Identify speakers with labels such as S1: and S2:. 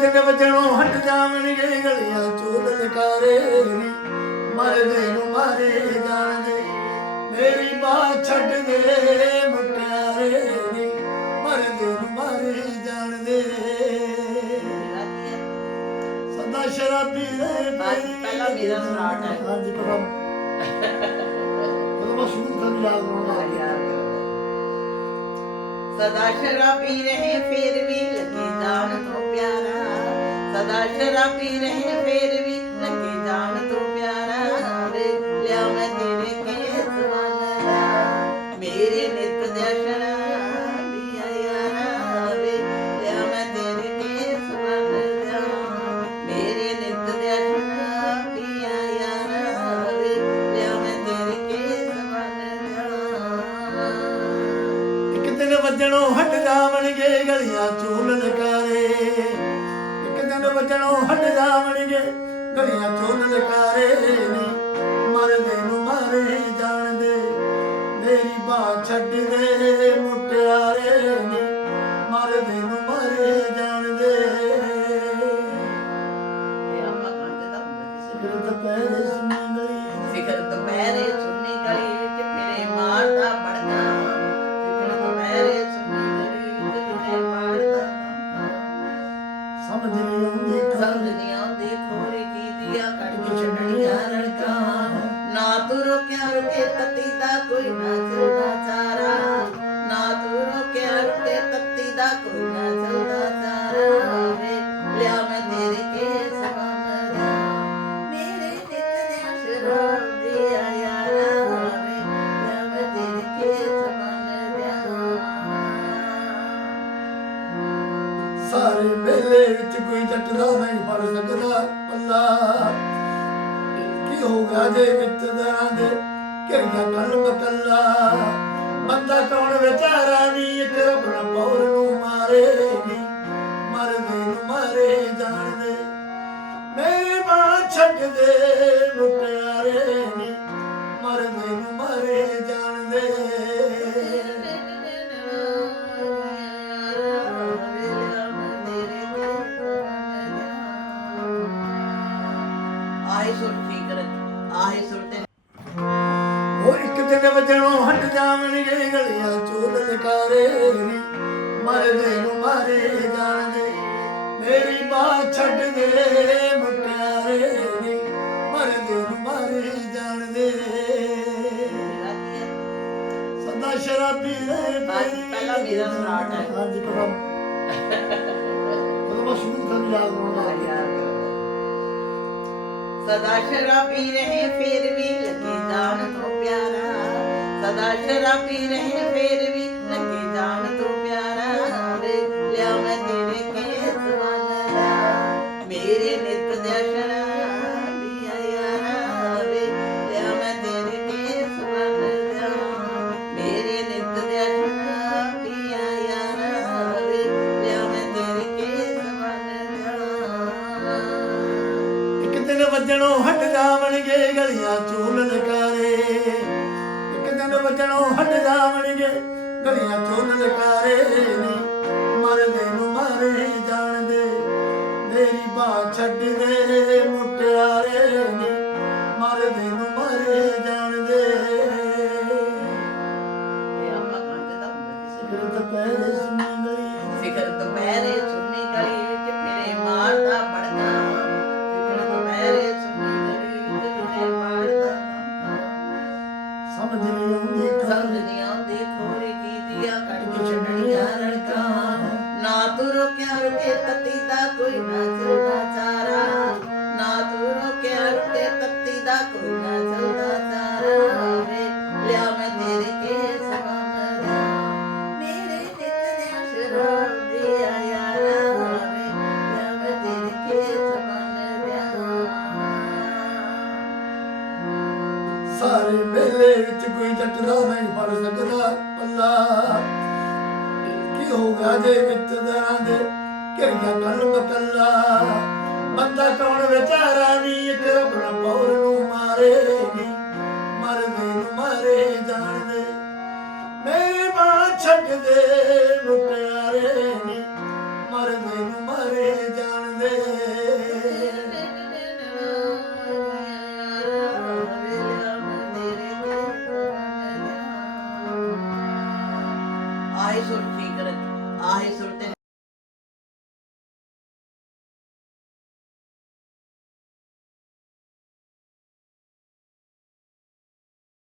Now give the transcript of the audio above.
S1: ਦਿਨ ਵਜਣੋਂ ਹਟ ਜਾਵਣਗੇ ਗਲੀਆਂ ਚੋਲ ਲਕਾਰੇ ਨੀ ਮਰਦੇ ਨੂੰ ਮਾਰੇ ਜਾਣਦੇ ਮੇਰੀ ਬਾਤ ਛੱਡ ਦੇ ਮੁਟਿਆਰੇ ਨੀ ਮਰਦੇ ਨੂੰ ਮਾਰੇ ਜਾਣਦੇ ਸਦਾ ਸ਼ਰਾਬੀ ਰਹੇ
S2: ਹਾਂਜੀ, ਪਹਿਲਾਂ ਮੇਰਾ ਸਟਾਰਟ ਹੈ।
S1: ਹਾਂਜੀ ਪ੍ਰਭੂ ਉਹ ਬਸ ਸ਼ੁਰੂ ਤੋਂ ਯਾਦ ਹੋਣਾ
S2: ਸਦਾ ਸ਼ਰਾਬੀ ਰਹੇ ਫੇਰ ਸਦਾ ਸ਼ਰਾਬੀ ਰਹੇ ਫੇਰ ਵੀ ਲੱਗੇ ਜਾਣ ਤੋਂ ਪਿਆਰਾ ਵੇ ਲਿਆ ਮੈਂ ਤੇਰੇ ਕੇਸ ਵਾਲਾ ਮੇਰੇ ਨਿਤ ਦਾ ਸ਼ਰਾਬੀ ਆਇਆ ਵੇ ਲਿਆ ਮੈਂ ਤੇਰੇ ਕੇਸ ਵਾਲਾ ਮੇਰੇ ਨਿਤ ਦਾ ਸ਼ਰਾਬੀ ਆਇਆ ਵੇ ਲਿਆ ਮੈਂ ਤੇਰੇ ਕੇਸ ਵਾਲਾ
S1: ਇੱਕ ਦਿਨ ਵੱਜਣੋਂ ਹਟ ਜਾਵਣਗੇ ਗਲੀਆਂ ਚੋਲ ਗਲੀਆਂ ਚੋਲ ਲਕਾਰੇ ਨੀ। ਮਰਦੇ ਨੂੰ ਮਾਰੇ ਜਾਣਦੇ ਮੇਰੀ ਬਾਤ ਛੱਡ ਦੇ ਮੁਟਿਆਰੇ ਨੀ। ਮਰਦੇ ਨੂੰ ਮਾਰੇ ਜਾਣਦੇ।
S2: ਇਹ ਆਪਾਂ ਕਰਦੇ ਤਾਂ ਹੁੰਦੇ ਸੀ
S1: ਸਿਰ ਦੁਪਹਿਰੇ ਸੁਣੀ ਗਈ
S2: ਸਿਖਰ ਦੁਪਹਿਰੇ।
S1: ਸਮਝ ਨਹੀਂ ਆਉਂਦੀ
S2: ਸਮਝ
S1: ਗੱਲ
S2: ਨਹੀਂ ਆਉਂਦੀ ਖੋਰੇ ਕੀ ਦਿਆ ਕੱਢ ਕੇ ਛੱਡਣੀਆਂ ਰੜਕਾਂ। ਨਾ ਤੂੰ ਰੋਕਿਆ ਰੁਕੇ ਤਤੀ ਦਾ ਕੋਈ ਨਾ ਚੱਲਦਾ।
S1: ਮੇਲੇ ਵਿੱਚ ਕੋਈ ਜੱਟ ਨਹੀਂ ਫੜ ਸਕਦਾ ਪੱਲਾ। ਕੀ ਹੋ ਗਿਆ ਜੇ ਮਿੱਤਰਾਂ ਦੇ ਕਿਰਗਾ ਕੱਲ ਮਕੱਲਾ ਬੰਦਾ ਕੌਣ ਵਿਚਾਰਾ ਨਹੀਂ ਇੱਕ ਰੱਬਣਾ ਪੌਰ ਨੂੰ ਮਾਰੇ ਨੀ। ਮਰਦੇ ਨੂੰ ਮਾਰੇ ਜਾਣਦੇ। ਮੇਰੀ ਬਾਹ ਛੱਡ ਦੇ
S2: ਆਹੀ ਸੁਰ ਠੀਕ ਕਰ ਆਹੀ ਸੁਰ ਤੇ
S1: ਉਹ ਇੱਕ ਦਿਨ ਵਜਣੋਂ ਹਟ ਜਾਵਣਗੇ ਗਲੀਆਂ ਚੋਲ ਲਕਾਰੇ ਮਰਦੇ ਨੂੰ ਮਾਰੇ ਜਾਣਦੇ ਮੇਰੀ ਬਾਤ ਛੱਡ ਦੇ ਮੁਟਿਆਰੇ ਨੀ ਮਰਦੇ ਨੂੰ ਮਾਰੇ ਜਾਣਦੇ ਸਦਾ ਸ਼ਰਾਬੀ ਰਹੇ
S2: ਪਹਿਲਾਂ ਮੇਰਾ start ਹੈ।
S1: ਹਾਂਜੀ ਪ੍ਰਭੂ ਉਹ ਬਸ ਸ਼ੁਰੂ ਤੋਂ ਯਾਦ ਹੋਣਾ
S2: ਸਦਾ ਸ਼ਰਾਬੀ ਰਹੇ ਫੇਰ ਵੀ ਲੱਗੇ ਜਾਣ ਤੋਂ ਪਿਆਰਾ। ਸਦਾ ਸ਼ਰਾਬੀ ਰਹੇ ਫੇਰ ਵੀ
S1: ਵੱਜਣੋਂ ਹਟ ਜਾਵਣਗੇ ਗਲੀਆਂ ਚੋਲ ਲਕਾਰੇ ਇੱਕ ਦਿਨ ਵੱਜਣੋਂ ਹਟ ਜਾਵਣਗੇ ਗਲੀਆਂ ਚੋਲ ਲਕਾਰੇ
S2: ਰੁਕੇ ਤਤੀ ਦਾ ਕੋਈ ਨਾ ਚੱਲਦਾ ਚਾਰਾ ਨਾ ਤੂੰ ਰੋਕਿਆ ਰੁਕੇ ਤਤੀ ਦਾ ਕੋਈ ਨਾ ਚੱਲਦਾ ਚਾਰਾ ਵੇ ਲਿਆ ਮੈਂ ਤੇਰੇ ਕੇਸ ਬੰਨਦਾ ਮੇਰੇ ਨਿਤ ਦੇ ਸ਼ਰਾਬੀ ਆਇਆ ਵੇ ਲਿਆ ਮੈਂ ਤੇਰੇ ਕੇਸ ਬੰਨਦਾ
S1: ਸਾਰੇ ਮੇਲੇ ਵਿੱਚ ਕੋਈ ਜੱਟ ਦਾ ਨਹੀਂ, ਫੜ ਸਕਦਾ ਪੱਲਾ। ਕੀ ਹੋ ਗਿਆ ਜੇ ਮਿੱਤਰਾਂ ਦੇ ਕਿਰਿਆ ਕੰਨ ਬਕੱਲਾ ਬੰਦਾ ਕੌਣ ਵਿਚਾਰਾ ਨਹੀਂ ਇੱਕ ਰੱਬ ਨਾ ਪੌਰ ਨੂੰ ਮਾਰੇ ਨਹੀਂ ਮਰਦੇ ਨੂੰ ਮਾਰੇ ਜਾਣਦੇ। ਮੇਰੇ ਬਾਣ ਛੱਡ ਦੇ ਮੁਟਿਆਰੇ ਨਹੀਂ ਮਰਦੇ ਨੂੰ ਮਾਰੇ ਜਾਣਦੇ।
S2: ਆਹੇ ਸੁਰ ਠੀਕ ਰੱਖ, ਆਹੇ